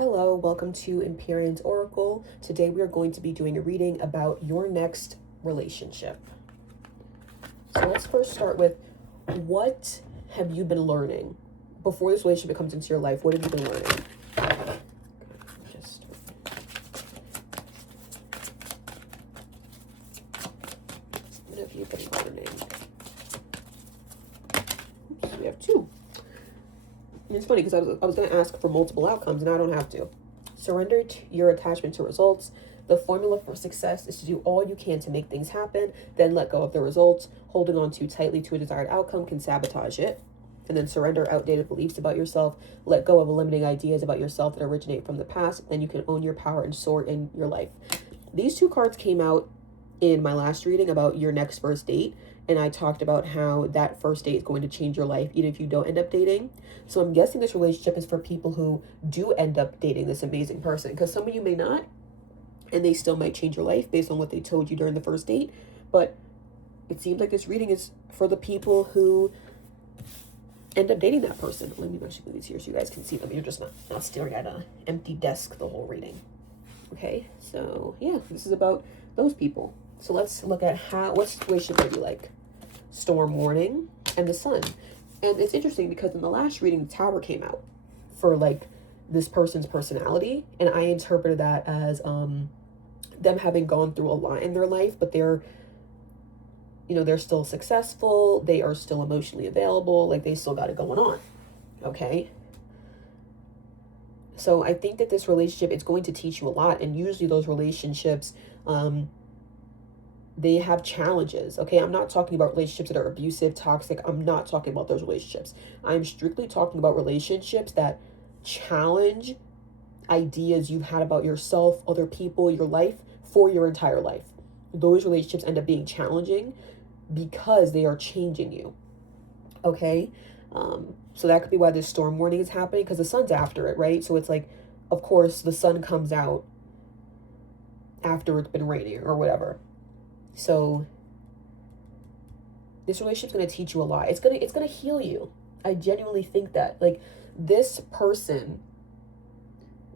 Hello, welcome to Empyrean's Oracle. Today we are going to be doing a reading about your next relationship. So let's first start with, what have you been learning before this relationship comes into your life? What have you been learning? What have you been learning? Oops, we have two. It's funny because I was going to ask for multiple outcomes and I don't have to. Surrender to your attachment to results. The formula for success is to do all you can to make things happen, then let go of the results. Holding on too tightly to a desired outcome can sabotage it. And then surrender outdated beliefs about yourself. Let go of limiting ideas about yourself that originate from the past. Then you can own your power and soar in your life. These two cards came out in my last reading about your next first date. And I talked about how that first date is going to change your life, even if you don't end up dating. So I'm guessing this relationship is for people who do end up dating this amazing person, because some of you may not, and they still might change your life based on what they told you during the first date. But it seems like this reading is for the people who end up dating that person. Let me actually move these here so you guys can see them. You're just not staring at an empty desk the whole reading. Okay, so yeah, this is about those people. So let's look at what situation are you like? Storm warning and the sun. And it's interesting because in the last reading, the Tower came out for like this person's personality. And I interpreted that as them having gone through a lot in their life, but they're still successful. They are still emotionally available. Like they still got it going on. Okay. So I think that this relationship is going to teach you a lot. And usually those relationships, they have challenges. Okay, I'm not talking about relationships that are abusive, toxic. I'm not talking about those relationships. I'm strictly talking about relationships that challenge ideas you've had about yourself, other people, your life for your entire life. Those relationships end up being challenging because they are changing you. Okay, so that could be why this storm warning is happening, because the sun's after it, right? So it's like, of course, the sun comes out after it's been raining or whatever. So this relationship's going to teach you a lot. It's going to heal you. I genuinely think that, like, this person,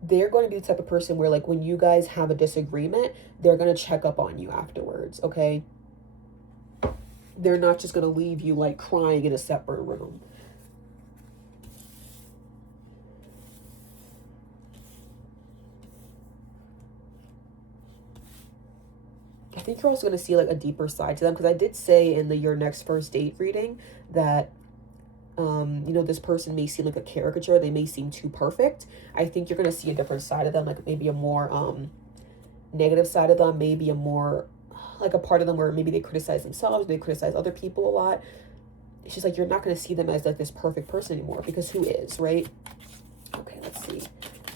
they're going to be the type of person where, like, when you guys have a disagreement, they're going to check up on you afterwards. Okay. They're not just going to leave you like crying in a separate room. I think you're also going to see like a deeper side to them, because I did say in the your next first date reading that this person may seem like a caricature. They may seem too perfect. I think you're going to see a different side of them, like maybe a more negative side of them, maybe a more like a part of them where maybe they criticize themselves, they criticize other people a lot. It's just like you're not going to see them as like this perfect person anymore, because who is, right? Okay, let's see.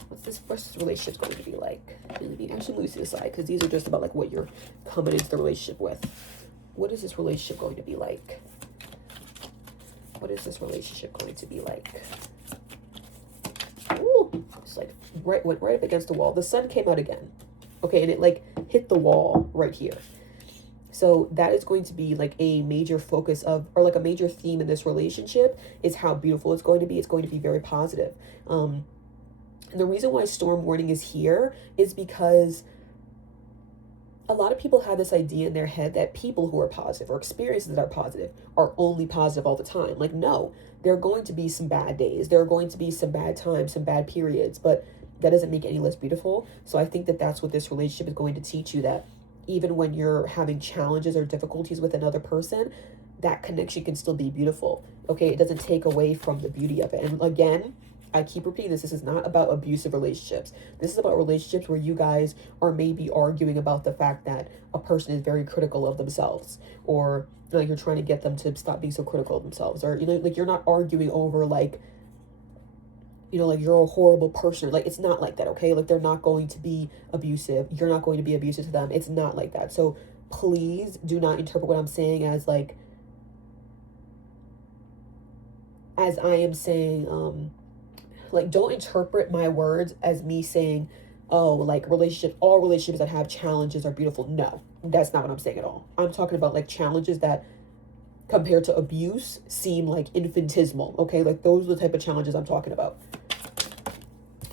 What's this relationship's going to be like? Maybe I should move to the side, because these are just about like what you're coming into the relationship with. What is this relationship going to be like? What is this relationship going to be like? Ooh, it's like went right up against the wall. The sun came out again. Okay, and it like hit the wall right here. So that is going to be like a major focus of, or like a major theme in this relationship, is how beautiful it's going to be. It's going to be very positive. And the reason why storm warning is here is because a lot of people have this idea in their head that people who are positive, or experiences that are positive, are only positive all the time. Like, no, there are going to be some bad days. There are going to be some bad times, some bad periods, but that doesn't make it any less beautiful. So I think that that's what this relationship is going to teach you, that even when you're having challenges or difficulties with another person, that connection can still be beautiful. Okay, it doesn't take away from the beauty of it. And again, I keep repeating this. This is not about abusive relationships. This is about relationships where you guys are maybe arguing about the fact that a person is very critical of themselves, or like you're trying to get them to stop being so critical of themselves, or like you're not arguing over like like you're a horrible person. Like, it's not like that. Okay, like they're not going to be abusive. You're not going to be abusive to them. It's not like that. So please do not interpret what I'm saying as like, as I am saying, like, don't interpret my words as me saying, oh, like all relationships that have challenges are beautiful. No, that's not what I'm saying at all. I'm talking about like challenges that compared to abuse seem like infinitesimal. Okay, like those are the type of challenges I'm talking about.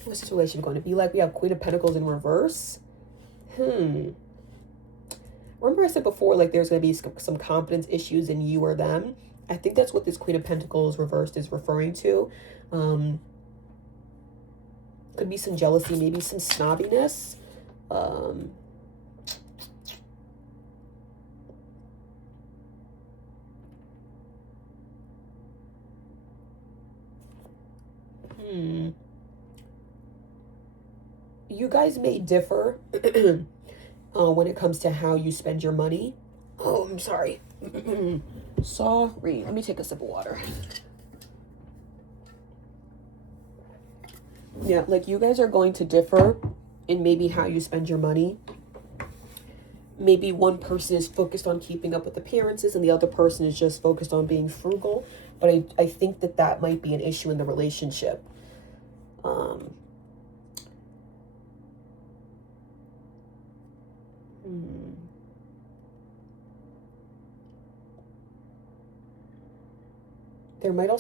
What's this relationship going to be like? We have Queen of Pentacles in reverse. Remember I said before, like, there's going to be some confidence issues in you or them. I think that's what this Queen of Pentacles reversed is referring to. Could be some jealousy, maybe some snobbiness. You guys may differ when it comes to how you spend your money. Oh, I'm sorry. Sorry. Let me take a sip of water. Yeah, like you guys are going to differ in maybe how you spend your money. Maybe one person is focused on keeping up with appearances and the other person is just focused on being frugal. But I think that that might be an issue in the relationship.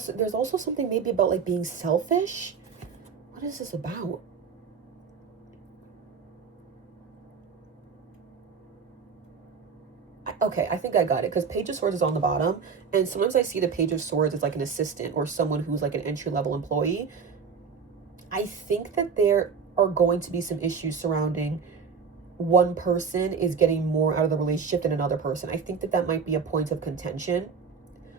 There's also something maybe about like being selfish. What is this about? Okay, I think I got it, because Page of Swords is on the bottom, and sometimes I see the Page of Swords as like an assistant or someone who's like an entry-level employee. I think that there are going to be some issues surrounding one person is getting more out of the relationship than another person. I think that that might be a point of contention.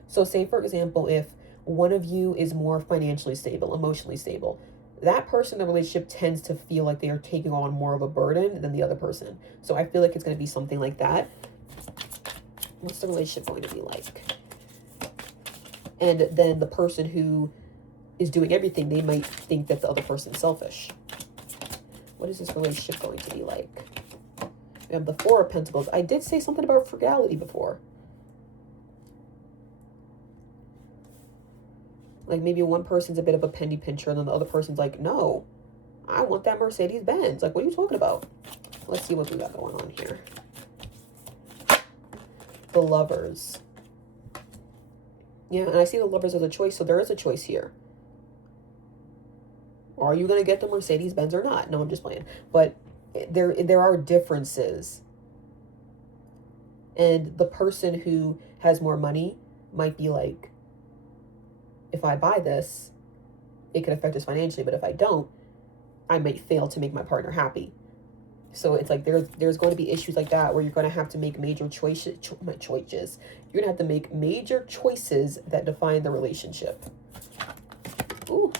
So say, for example, if one of you is more financially stable, emotionally stable, that person in the relationship tends to feel like they are taking on more of a burden than the other person. So I feel like it's going to be something like that. What's the relationship going to be like? And then the person who is doing everything, they might think that the other person's selfish. What is this relationship going to be like? We have the Four of Pentacles. I did say something about frugality before. Like maybe one person's a bit of a penny pincher and then the other person's like, no, I want that Mercedes Benz. Like, what are you talking about? Let's see what we got going on here. The Lovers. Yeah, and I see the Lovers as a choice, so there is a choice here. Are you going to get the Mercedes Benz or not? No, I'm just playing. But there are differences. And the person who has more money might be like, if I buy this, it could affect us financially, but if I don't, I might fail to make my partner happy. So it's like there's going to be issues like that where you're going to have to make major choices. You're going to have to make major choices that define the relationship. Ooh.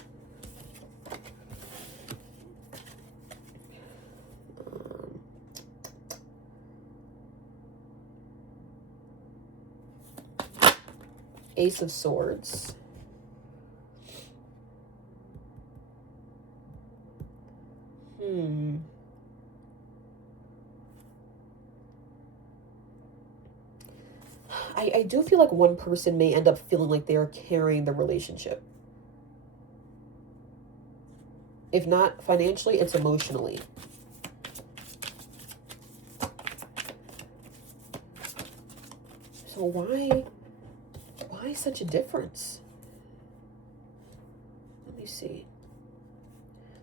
Ace of Swords. I do feel like one person may end up feeling like they are carrying the relationship. If not financially, it's emotionally. So why such a difference? Let me see.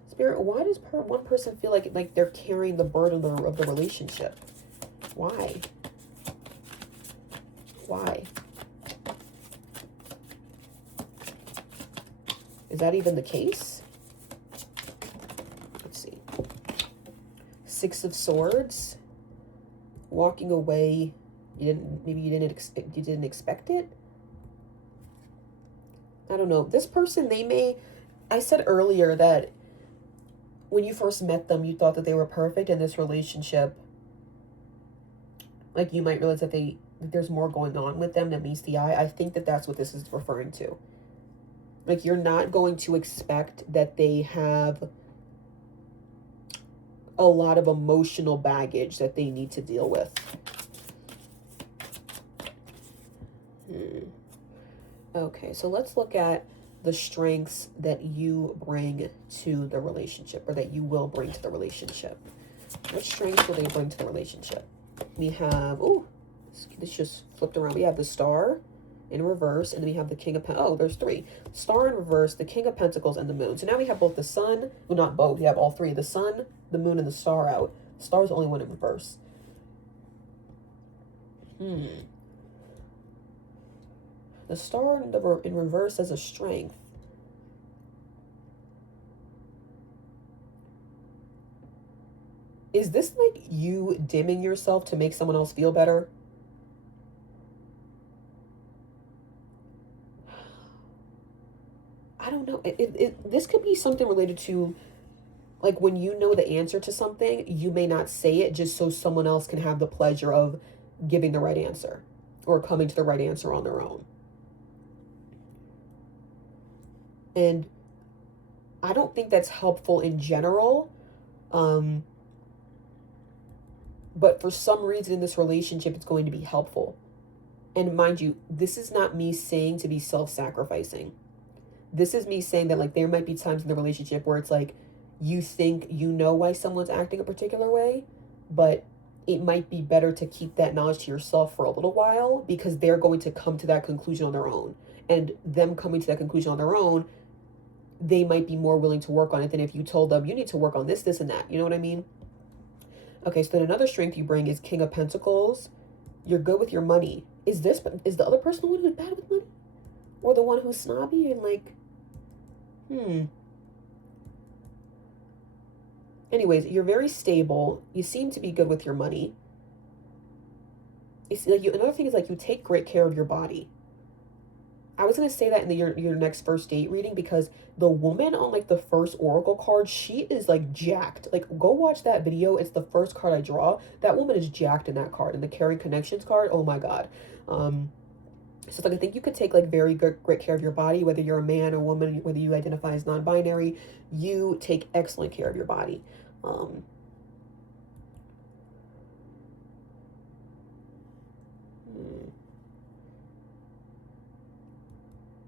Spirit, why does one person feel like they're carrying the burden of the relationship? Why? Why? Is that even the case? Let's see. Six of Swords. Walking away. Maybe you didn't expect it. I don't know. This person, I said earlier that when you first met them, you thought that they were perfect in this relationship. Like, you might realize that there's more going on with them than meets the eye. I think that that's what this is referring to. Like, you're not going to expect that they have a lot of emotional baggage that they need to deal with. Okay, so let's look at the strengths that you bring to the relationship, or that you will bring to the relationship. What strengths will they bring to the relationship? We have, this just flipped around. We have the Star, in reverse, and then we have the King of Pentacles. Oh, there's three. Star in reverse, the King of Pentacles, and the Moon. So now we have both the Sun, well, not both, we have all three. The Sun, the Moon, and the Star out. Star's the only one in reverse. The Star in reverse as a strength. Is this like you dimming yourself to make someone else feel better? I don't know. This could be something related to, like, when you know the answer to something, you may not say it just so someone else can have the pleasure of giving the right answer or coming to the right answer on their own. And I don't think that's helpful in general. But for some reason in this relationship, it's going to be helpful. And mind you, this is not me saying to be self-sacrificing. This is me saying that, like, there might be times in the relationship where it's like, you think you know why someone's acting a particular way, but it might be better to keep that knowledge to yourself for a little while, because they're going to come to that conclusion on their own. And them coming to that conclusion on their own, they might be more willing to work on it than if you told them, you need to work on this, this, and that. You know what I mean? Okay, so then another strength you bring is King of Pentacles. You're good with your money. Is the other person the one who's bad with money? Or the one who's snobby and like, Anyways, you're very stable. You seem to be good with your money. It's like another thing is, like, you take great care of your body. I was going to say that in your next first date reading, because the woman on, like, the first oracle card, she is, like, jacked. Like, go watch that video. It's the first card I draw. That woman is jacked in that card. And the Caring Connections card, oh my God. So it's like, I think you could take, like, very great care of your body, whether you're a man or woman, whether you identify as non-binary. You take excellent care of your body.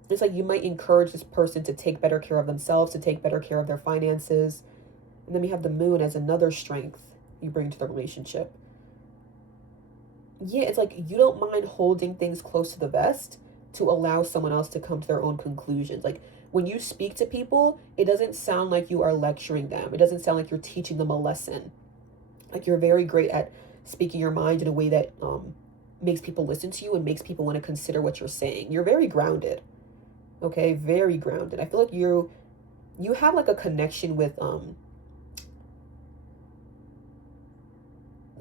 It's like you might encourage this person to take better care of themselves, to take better care of their finances. And then we have the Moon as another strength you bring to the relationship. Yeah, it's like you don't mind holding things close to the vest to allow someone else to come to their own conclusions. Like, when you speak to people, it doesn't sound like you are lecturing them. It doesn't sound like you're teaching them a lesson. Like, you're very great at speaking your mind in a way that makes people listen to you and makes people want to consider what you're saying. You're very grounded. Okay, very grounded. I feel like you have, like, a connection with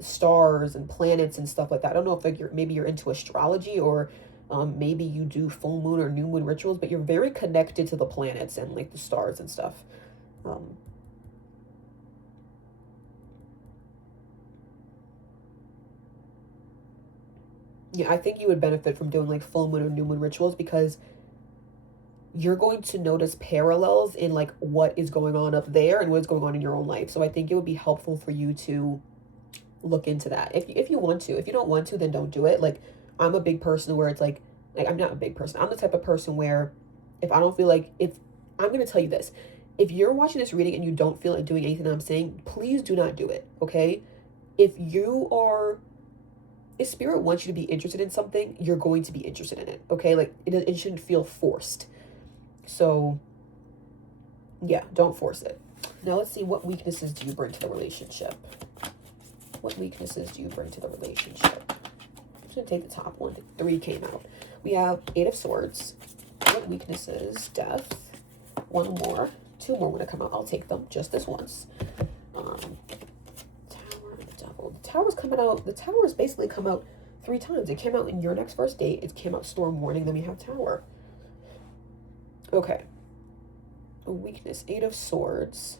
stars and planets and stuff like that. I don't know if, like, maybe you're into astrology, or maybe you do full moon or new moon rituals, but you're very connected to the planets and, like, the stars and stuff. Yeah, I think you would benefit from doing, like, full moon or new moon rituals, because you're going to notice parallels in, like, what is going on up there and what's going on in your own life. So I think it would be helpful for you to look into that if you want to. If you don't want to, then don't do it. Like, I'm a big person where it's like I'm not a big person. I'm the type of person where if I don't feel like, if I'm going to tell you this, if you're watching this reading and you don't feel like doing anything I'm saying, please do not do it. Okay? If spirit wants you to be interested in something, you're going to be interested in it. Okay? Like, it shouldn't feel forced. So yeah, don't force it. Now let's see, what weaknesses do you bring to the relationship? What weaknesses do you bring to the relationship? I'm just going to take the top one. 3 came out. We have 8 of Swords. What weaknesses? Death. 1 more. 2 more want to come out. I'll take them just this once. Tower and the Devil. The Tower's coming out. The Tower has basically come out 3 times. It came out in your next first date. It came out Storm Warning. Then we have Tower. Okay. A weakness. 8 of Swords.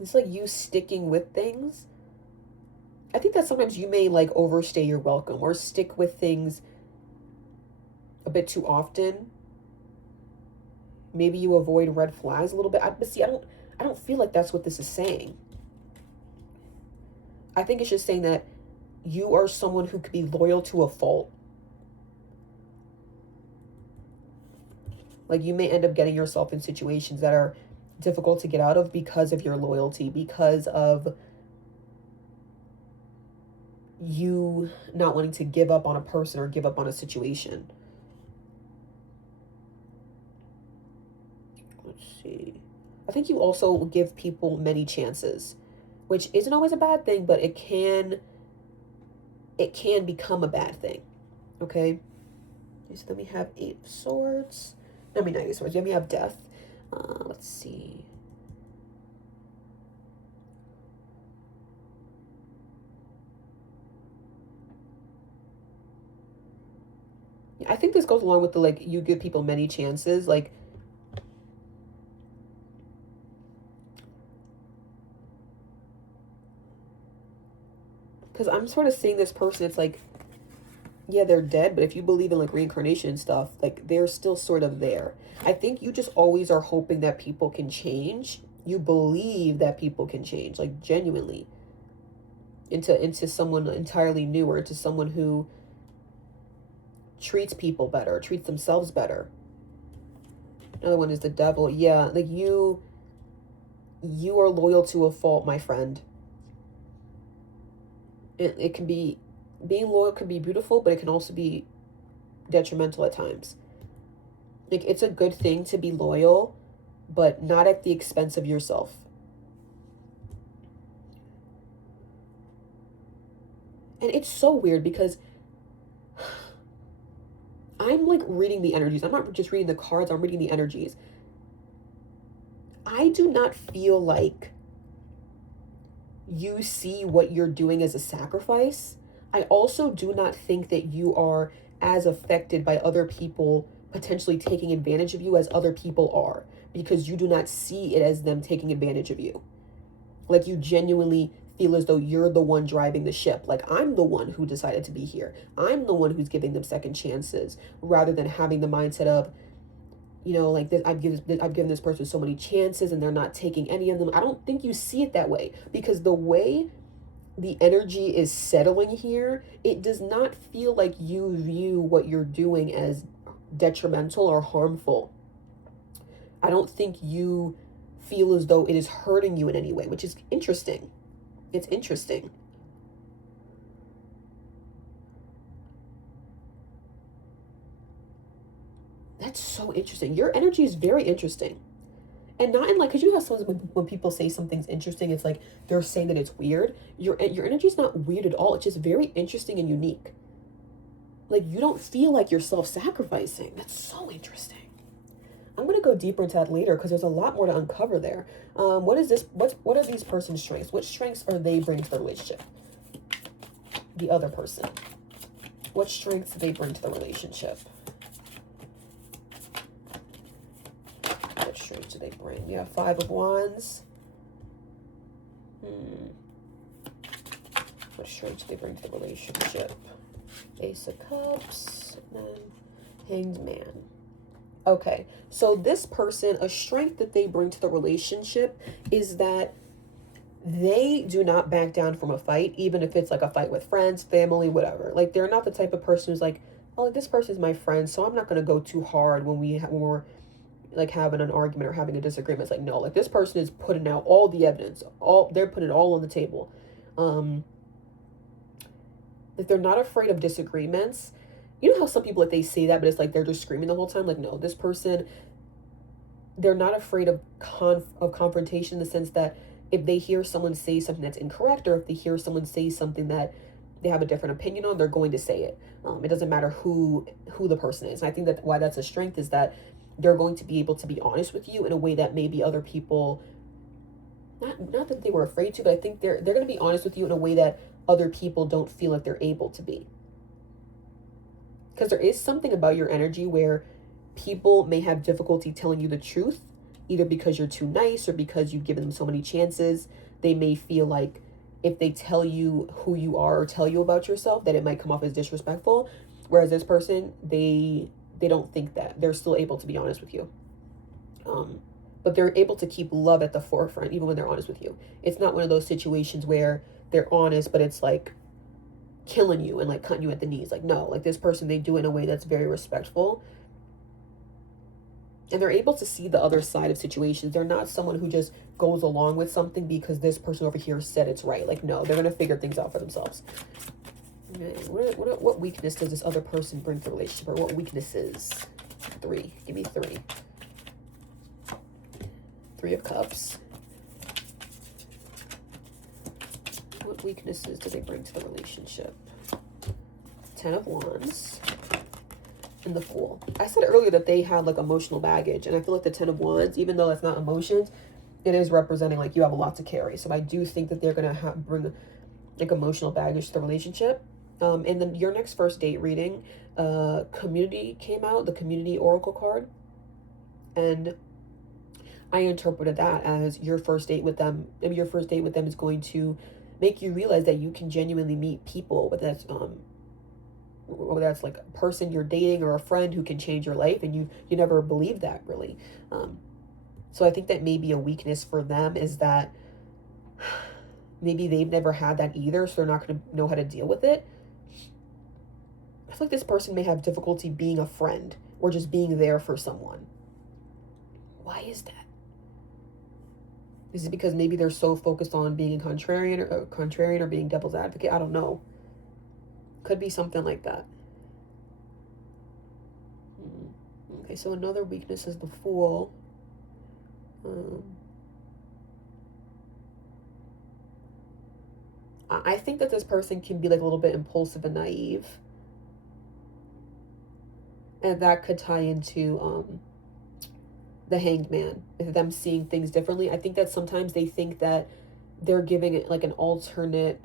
It's like you sticking with things. I think that sometimes you may, like, overstay your welcome or stick with things a bit too often. Maybe you avoid red flags a little bit. But see, I don't feel like that's what this is saying. I think it's just saying that you are someone who could be loyal to a fault. Like, you may end up getting yourself in situations that are difficult to get out of because of your loyalty, because of you not wanting to give up on a person or give up on a situation. Let's see. I think you also give people many chances, which isn't always a bad thing, but it can become a bad thing. Okay? So then we have 8 of Swords. No, I mean, not 8 of Swords. Then we have Death. Let's see. I think this goes along with the, like, you give people many chances. Like, because I'm sort of seeing this person, it's like, yeah, they're dead, but if you believe in, like, reincarnation and stuff, like, they're still sort of there. I think you just always are hoping that people can change. You believe that people can change, like, genuinely, into someone entirely new, or into someone who treats people better, treats themselves better. Another one is the Devil. Yeah, like, you are loyal to a fault, my friend. It can be, being loyal can be beautiful, but it can also be detrimental at times. Like, it's a good thing to be loyal, but not at the expense of yourself. And it's so weird because I'm, like, reading the energies. I'm not just reading the cards, I'm reading the energies. I do not feel like you see what you're doing as a sacrifice. I also do not think that you are as affected by other people potentially taking advantage of you as other people are, because you do not see it as them taking advantage of you. Like, you genuinely feel as though you're the one driving the ship. Like, I'm the one who decided to be here. I'm the one who's giving them second chances, rather than having the mindset of, you know, like, this, I've given this person so many chances and they're not taking any of them. I don't think you see it that way, because the way the energy is settling here, it does not feel like you view what you're doing as detrimental or harmful. I don't think you feel as though it is hurting you in any way, which is interesting. It's interesting. That's so interesting. Your energy is very interesting. And not in, like, because you have sometimes when people say something's interesting, it's like they're saying that it's weird. Your energy is not weird at all. It's just very interesting and unique. Like, you don't feel like you're self-sacrificing. That's so interesting. I'm going to go deeper into that later, because there's a lot more to uncover there. What is this? What are these person's strengths? What strengths are they bringing to the relationship? The other person. What strengths do they bring to the relationship? What strengths do they bring? We have 5 of Wands. What strengths do they bring to the relationship? Ace of Cups. And then Hanged Man. Okay, so this person, a strength that they bring to the relationship is that they do not back down from a fight, even if it's like a fight with friends, family, whatever. Like, they're not the type of person who's like, oh, this person's my friend, so I'm not going to go too hard when we're like having an argument or having a disagreement. It's like, no, like, this person is putting out all the evidence, they're putting it all on the table. If they're not afraid of disagreements. You know how some people, like, they say that, but it's like they're just screaming the whole time? Like, no, this person, they're not afraid of confrontation, in the sense that if they hear someone say something that's incorrect, or if they hear someone say something that they have a different opinion on, they're going to say it. It doesn't matter who the person is. And I think that why that's a strength is that they're going to be able to be honest with you in a way that maybe other people, not that they were afraid to, but I think they're going to be honest with you in a way that other people don't feel like they're able to be. Because there is something about your energy where people may have difficulty telling you the truth, either because you're too nice or because you've given them so many chances. They may feel like if they tell you who you are or tell you about yourself, that it might come off as disrespectful. Whereas this person, they don't think that. They're still able to be honest with you. But they're able to keep love at the forefront, even when they're honest with you. It's not one of those situations where they're honest, but it's like killing you and like cutting you at the knees. Like, no, like, this person, they do it in a way that's very respectful. And they're able to see the other side of situations. They're not someone who just goes along with something because this person over here said it's right. Like, no, they're going to figure things out for themselves. Okay. What weakness does this other person bring to the relationship? Or what weaknesses? 3. Give me 3. 3 of Cups. What weaknesses do they bring to the relationship? 10 of Wands. And the Fool. I said earlier that they had like emotional baggage, and I feel like the 10 of Wands, even though that's not emotions, it is representing like you have a lot to carry. So I do think that they're gonna bring like emotional baggage to the relationship. And then your next first date reading, Community came out, the Community Oracle card, and I interpreted that as your first date with them. Maybe your first date with them is going to make you realize that you can genuinely meet people, whether that's like a person you're dating or a friend who can change your life, and you never believed that really. So I think that maybe a weakness for them is that maybe they've never had that either, so they're not going to know how to deal with it. I feel like this person may have difficulty being a friend or just being there for someone. Why is that? Is it because maybe they're so focused on being a contrarian or being devil's advocate? I don't know. Could be something like that. Okay, so another weakness is the Fool. I think that this person can be like a little bit impulsive and naive. And that could tie into the Hanged Man, them seeing things differently. I think that sometimes they think that they're giving it like an alternative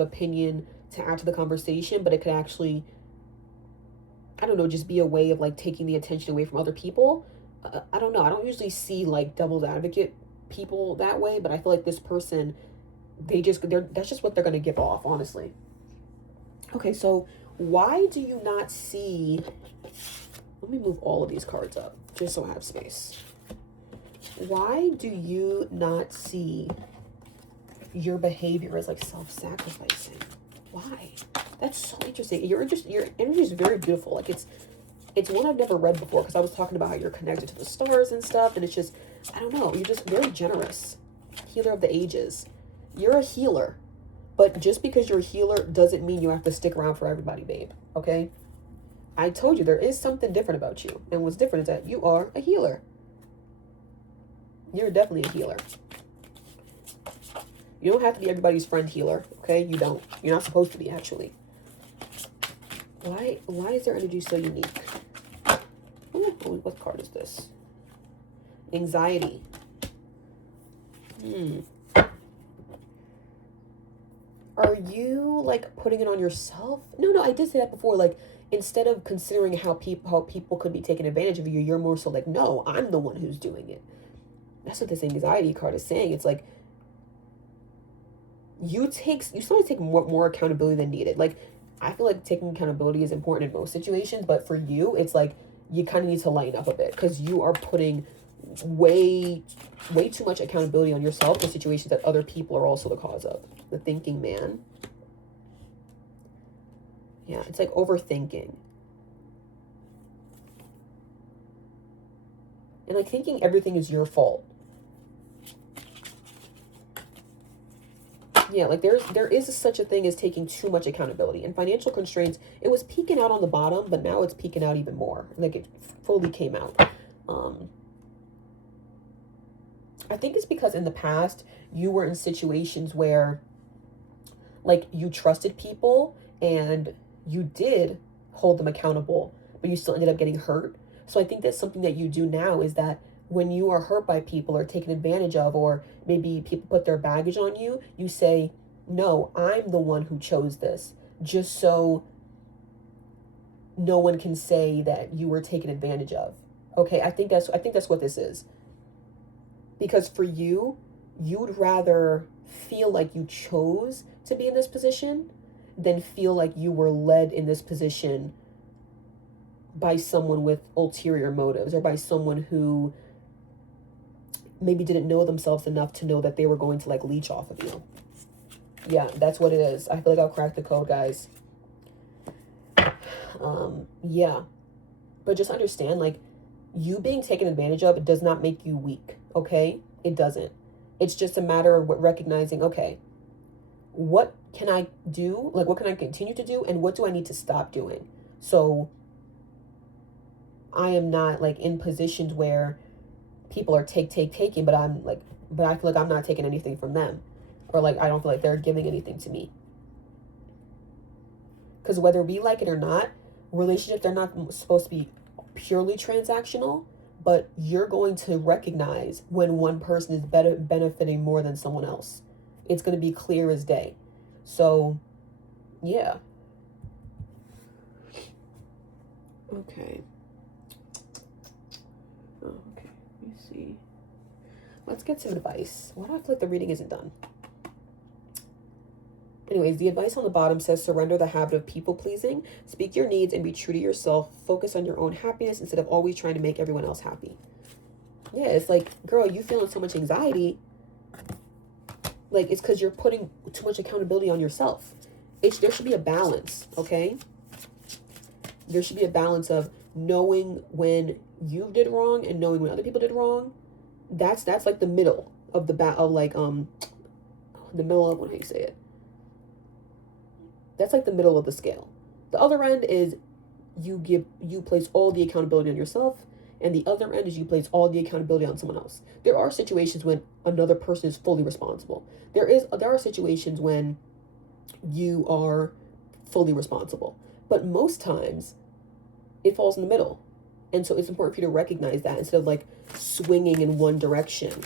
opinion to add to the conversation, but it could actually, I don't know, just be a way of like taking the attention away from other people. I don't know. I don't usually see like devil's advocate people that way, but I feel like this person, that's just what they're going to give off, honestly. Okay, so why do you not see, let me move all of these cards up just so I have space. Why do you not see your behavior as like self-sacrificing? Why? That's so interesting. Your energy is very beautiful. Like it's one I've never read before, because I was talking about how you're connected to the stars and stuff, and it's just, I don't know, you're just very generous. Healer of the ages. You're a healer, but just because you're a healer doesn't mean you have to stick around for everybody, babe. Okay? I told you there is something different about you, and what's different is that you are a healer. You're definitely a healer. You don't have to be everybody's friend healer, okay? You don't. You're not supposed to be, actually. Why is their energy so unique? Ooh, what card is this? Anxiety. Are you like putting it on yourself? No, I did say that before. Like, instead of considering how people could be taking advantage of you, you're more so like, no, I'm the one who's doing it. That's what this anxiety card is saying. It's like you sometimes take more accountability than needed. Like, I feel like taking accountability is important in most situations, but for you, it's like you kind of need to lighten up a bit, because you are putting way too much accountability on yourself for situations that other people are also the cause of. The Thinking Man. Yeah, it's like overthinking. And like thinking everything is your fault. Yeah, like there is such a thing as taking too much accountability. And financial constraints, it was peaking out on the bottom, but now it's peaking out even more. Like it fully came out. I think it's because in the past you were in situations where like you trusted people and you did hold them accountable, but you still ended up getting hurt. So I think that's something that you do now, is that when you are hurt by people or taken advantage of, or maybe people put their baggage on you, you say, no, I'm the one who chose this, just so no one can say that you were taken advantage of. Okay, I think that's what this is. Because for you, you'd rather feel like you chose to be in this position than feel like you were led in this position by someone with ulterior motives, or by someone who maybe didn't know themselves enough to know that they were going to like leech off of you. Yeah, that's what it is. I feel like I'll crack the code, guys. Yeah. But just understand, like, you being taken advantage of does not make you weak, okay? It doesn't. It's just a matter of recognizing, okay, what can I do? Like, what can I continue to do? And what do I need to stop doing? So I am not like in positions where people are taking, but but I feel like I'm not taking anything from them. Or like, I don't feel like they're giving anything to me. Because whether we like it or not, relationships are not supposed to be purely transactional, but you're going to recognize when one person is benefiting more than someone else. It's going to be clear as day. So, yeah. Okay. Oh, okay. Let me see. Let's get some advice. Why do I feel like the reading isn't done? Anyways, the advice on the bottom says surrender the habit of people pleasing, speak your needs and be true to yourself, focus on your own happiness instead of always trying to make everyone else happy. Yeah, it's like, girl, you feeling so much anxiety, like it's because you're putting too much accountability on yourself. There should be a balance, okay? There should be a balance of knowing when you did wrong and knowing when other people did wrong. That's like the middle of the the middle of, what do you say it? That's like the middle of the scale. The other end is you place all the accountability on yourself, and the other end is you place all the accountability on someone else. There are situations when another person is fully responsible. There are situations when you are fully responsible. But most times it falls in the middle. And so it's important for you to recognize that instead of like swinging in one direction.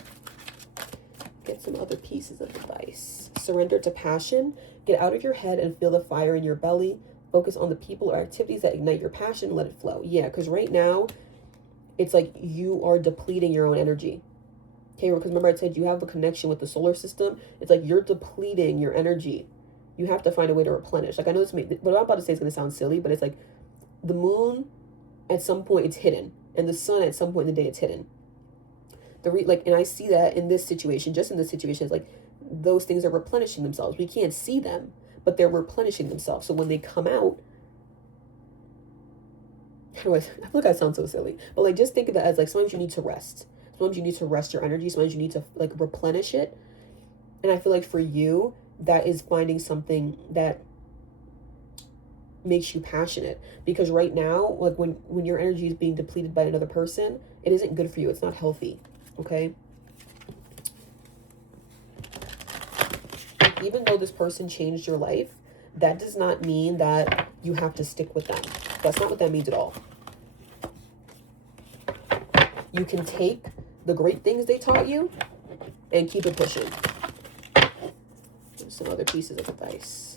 Get some other pieces of advice. Surrender to passion. Get out of your head and feel the fire in your belly. Focus on the people or activities that ignite your passion and let it flow. Yeah, because right now, it's like you are depleting your own energy. Okay, because remember I said you have a connection with the solar system. It's like you're depleting your energy. You have to find a way to replenish. Like I know what I'm about to say is going to sound silly, but it's like the moon, at some point it's hidden. And the sun, at some point in the day, it's hidden. And I see that in this situation, just in this situation, it's like those things are replenishing themselves. We can't see them, but they're replenishing themselves. So when they come out, I feel like I sound so silly, but like just think of that as like sometimes you need to rest. Sometimes you need to rest your energy. Sometimes you need to like replenish it. And I feel like for you, that is finding something that makes you passionate. Because right now, like when your energy is being depleted by another person, it isn't good for you. It's not healthy. Okay? Even though this person changed your life, that does not mean that you have to stick with them. That's not what that means at all. You can take the great things they taught you and keep it pushing. Some other pieces of advice.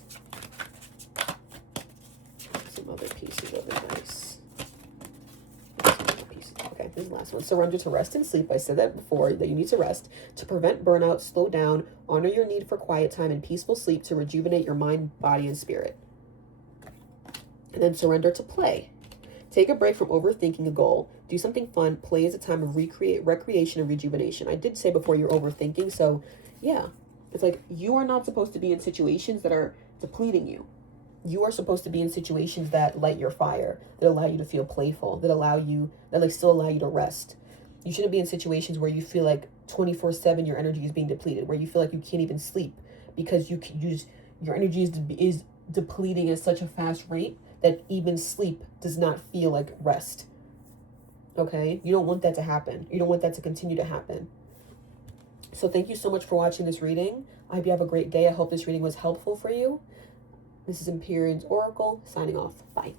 Okay, this is the last one. Surrender to rest and sleep. I said that before, that you need to rest to prevent burnout, slow down, honor your need for quiet time and peaceful sleep to rejuvenate your mind, body, and spirit. And then surrender to play. Take a break from overthinking a goal. Do something fun. Play is a time of recreation and rejuvenation. I did say before you're overthinking, so yeah. It's like you are not supposed to be in situations that are depleting you. You are supposed to be in situations that light your fire, that allow you to feel playful, that still allow you to rest. You shouldn't be in situations where you feel like 24/7 your energy is being depleted, where you feel like you can't even sleep because your energy is depleting at such a fast rate that even sleep does not feel like rest. Okay? You don't want that to happen. You don't want that to continue to happen. So thank you so much for watching this reading. I hope you have a great day. I hope this reading was helpful for you. This is Empyrean's Oracle, signing off. Bye.